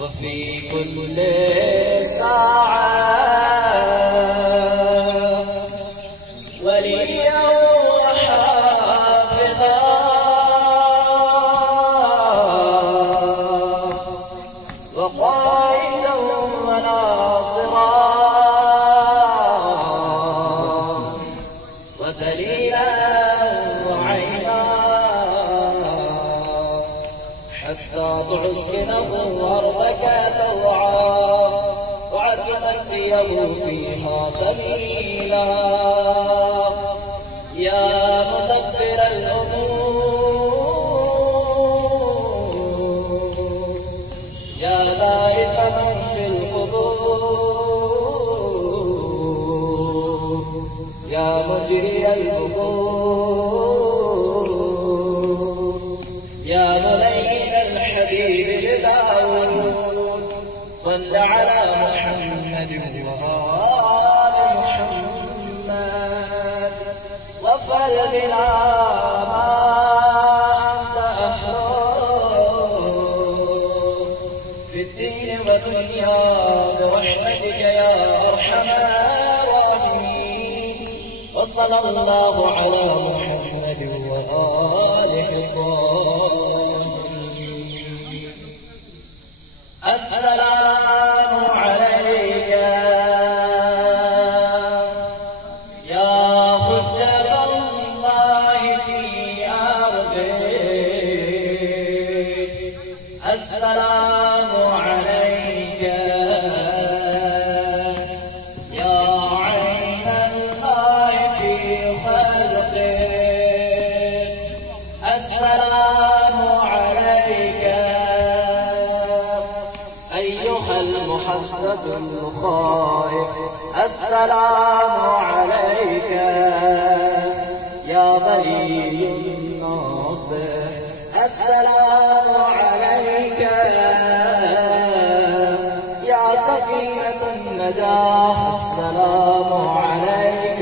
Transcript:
وفي كل ساعة وليا وحافظا وقائدا وناصرا ودليلا وعينا حتى تسكن أرضك توعا وتمديه فيها دليلا يا مدبر الأمور يا باعث من في القبور يا مجري البخور يا ملين الحبيب لداود صل على محمد وآل محمد وافعل بنا ما أنت أهله في الدين والدنيا برحمتك يا أرحم الراحمين وصلى الله على محمد وآله الطاهرين. السلام عليك يا حجة الله في أرضه السلام عليك يا عين الله في خلقه السلام عليك أيها المحبب الخائف السلام عليك يا ولي الناصر السلام عليك يا سفينة النجاة السلام عليك